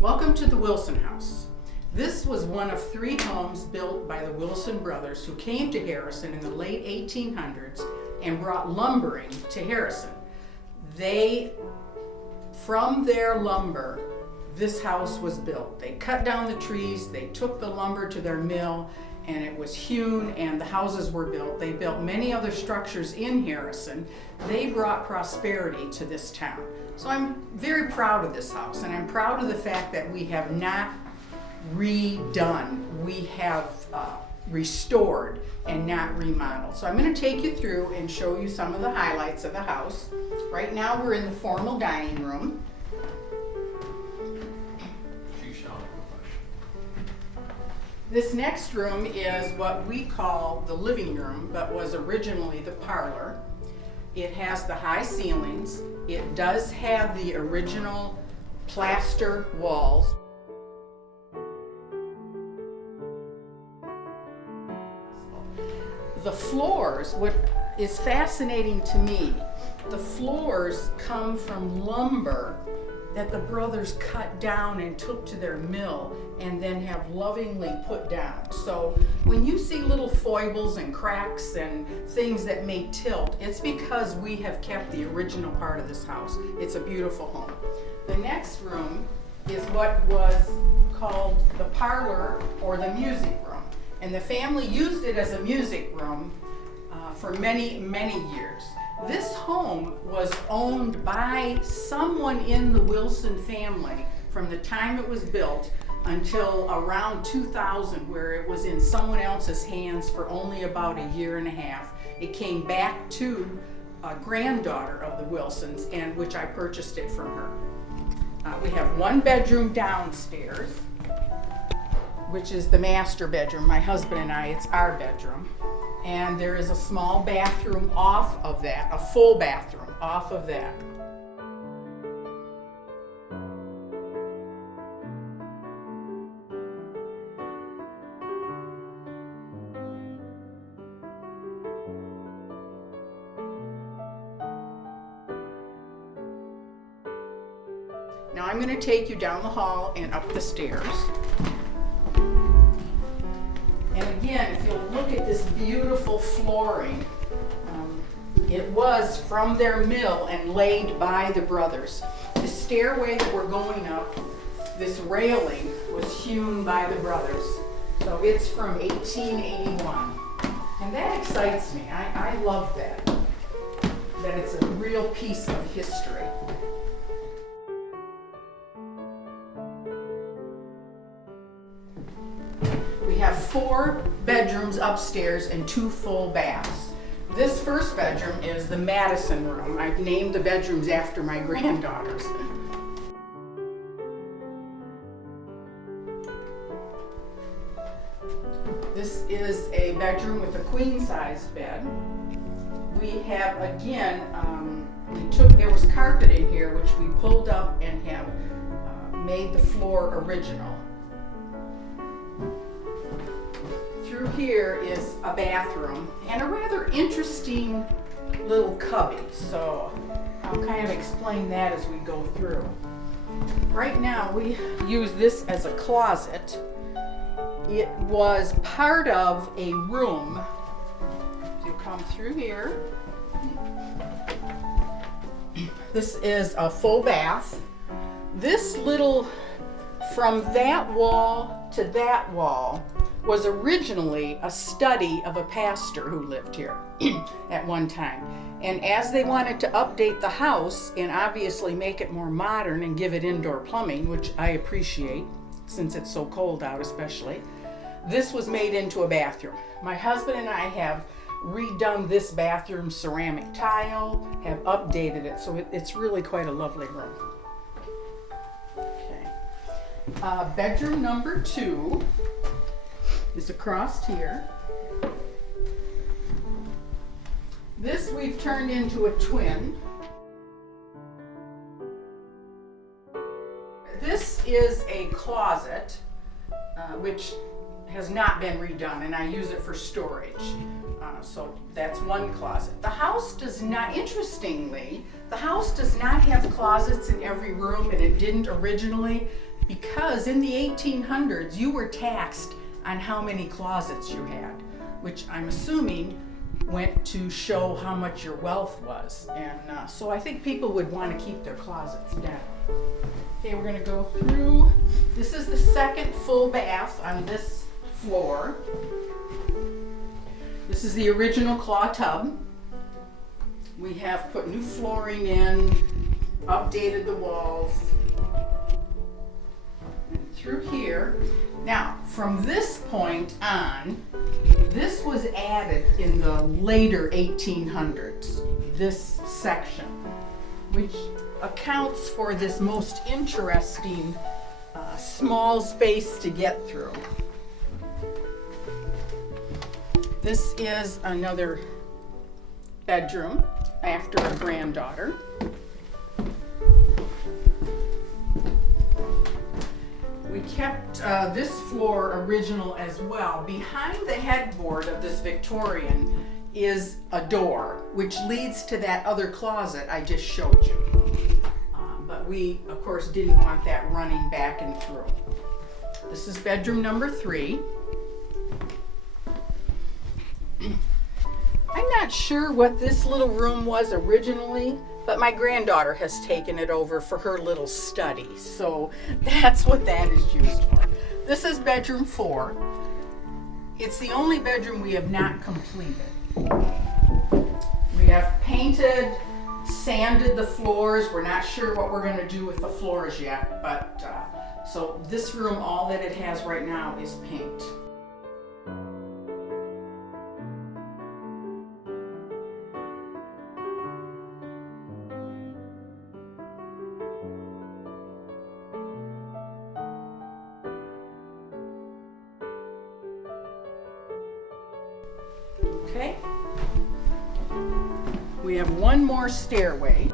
Welcome to the Wilson House. This was one of 3 homes built by the Wilson brothers who came to Harrison in the late 1800s and brought lumbering to Harrison. From their lumber, this house was built. They cut down the trees, they took the lumber to their mill, and it was hewn and the houses were built. They built many other structures in Harrison. They brought prosperity to this town. So I'm very proud of this house, and I'm proud of the fact that we have not redone. We have restored and not remodeled. So I'm going to take you through and show you some of the highlights of the house. Right now we're in the formal dining room. This next room is what we call the living room, but was originally the parlor. It has the high ceilings. It does have the original plaster walls. The floors, what is fascinating to me, the floors come from lumber that the brothers cut down and took to their mill and then have lovingly put down. So when you see little foibles and cracks and things that may tilt, it's because we have kept the original part of this house. It's a beautiful home. The next room is what was called the parlor or the music room. And the family used it as a music room for many, many years. This home was owned by someone in the Wilson family from the time it was built until around 2000, where it was in someone else's hands for only about a year and a half. It came back to a granddaughter of the Wilsons, and which I purchased it from her. We have 1 bedroom downstairs, which is the master bedroom. My husband and I, it's our bedroom. And there is a small bathroom off of that, a full bathroom off of that. Now I'm going to take you down the hall and up the stairs. And again, if you'll look at this beautiful flooring, it was from their mill and laid by the brothers. The stairway that we're going up, this railing was hewn by the brothers. So it's from 1881. And that excites me. I love that it's a real piece of history. We have 4 bedrooms upstairs and 2 full baths. This first bedroom is the Madison room. I've named the bedrooms after my granddaughters. This is a bedroom with a queen-size bed. We have, again, there was carpet in here, which we pulled up and have made the floor original. Through here is a bathroom and a rather interesting little cubby. So I'll kind of explain that as we go through. Right now we use this as a closet. It was part of a room. You come through here. This is a full bath. This little, from that wall to that wall, was originally a study of a pastor who lived here at one time. And as they wanted to update the house and obviously make it more modern and give it indoor plumbing, which I appreciate since it's so cold out especially, this was made into a bathroom. My husband and I have redone this bathroom ceramic tile, have updated it, so it's really quite a lovely room. Okay. Bedroom number 2 is across here. This we've turned into a twin. This is a closet, which has not been redone, and I use it for storage. So that's one closet. The house does not, interestingly, the house does not have closets in every room, and it didn't originally. because in the 1800s you were taxed on how many closets you had, which I'm assuming went to show how much your wealth was. And so I think people would want to keep their closets down. Okay, we're going to go through. This is the second full bath on this floor. This is the original claw tub. We have put new flooring in, updated the walls. And through here. Now, from this point on, this was added in the later 1800s, this section, which accounts for this most interesting small space to get through. This is another bedroom after a granddaughter. We kept this floor original as well. Behind the headboard of this Victorian is a door, which leads to that other closet I just showed you. But we, of course, didn't want that running back and through. This is bedroom number 3. I'm not sure what this little room was originally, but my granddaughter has taken it over for her little study, so that's what that is used for. This is bedroom 4. It's the only bedroom we have not completed. We have painted, sanded the floors. We're not sure what we're going to do with the floors yet, but so this room, all that it has right now is paint. Okay. We have one more stairway.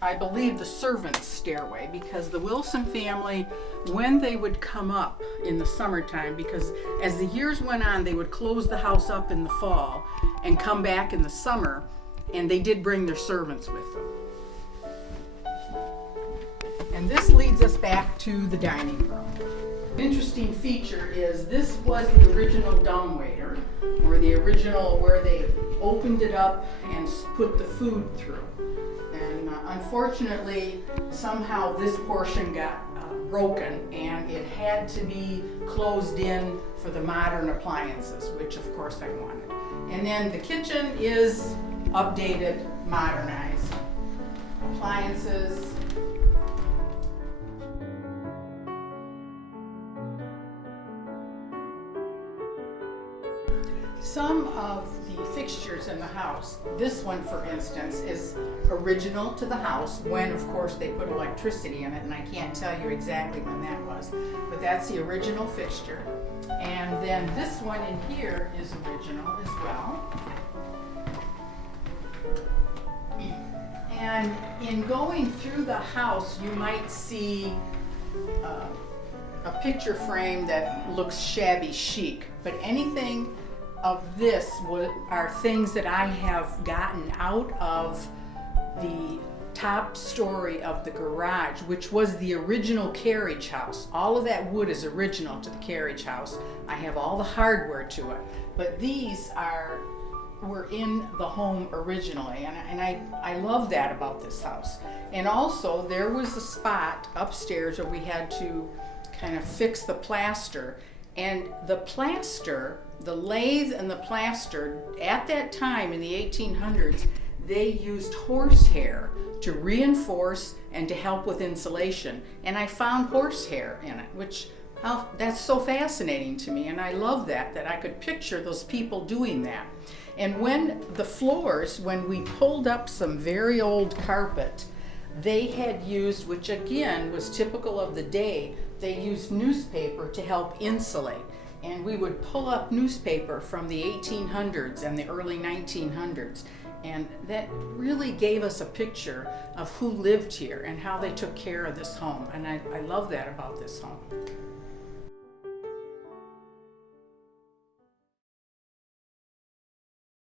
I believe the servants' stairway, because the Wilson family, when they would come up in the summertime, because as the years went on, they would close the house up in the fall and come back in the summer, and they did bring their servants with them. And this leads us back to the dining room. Interesting feature is this was the original dumbwaiter, or the original where they opened it up and put the food through. And unfortunately, somehow this portion got broken, and it had to be closed in for the modern appliances, which of course I wanted. And then the kitchen is updated, modernized. Appliances. Some of the fixtures in the house, this one for instance, is original to the house when of course they put electricity in it, and I can't tell you exactly when that was, but that's the original fixture. And then this one in here is original as well. And in going through the house, you might see a picture frame that looks shabby chic, but anything of this are things that I have gotten out of the top story of the garage, which was the original carriage house. All of that wood is original to the carriage house. I have all the hardware to it, but these were in the home originally, and I love that about this house. And also there was a spot upstairs where we had to kind of fix the plaster, and the plaster, the lathe and the plaster, at that time in the 1800s, they used horsehair to reinforce and to help with insulation. And I found horsehair in it, which, that's so fascinating to me, and I love that I could picture those people doing that. And when the floors, when we pulled up some very old carpet, they had used, which again was typical of the day, they used newspaper to help insulate. And we would pull up newspaper from the 1800s and the early 1900s. And that really gave us a picture of who lived here and how they took care of this home. And I love that about this home.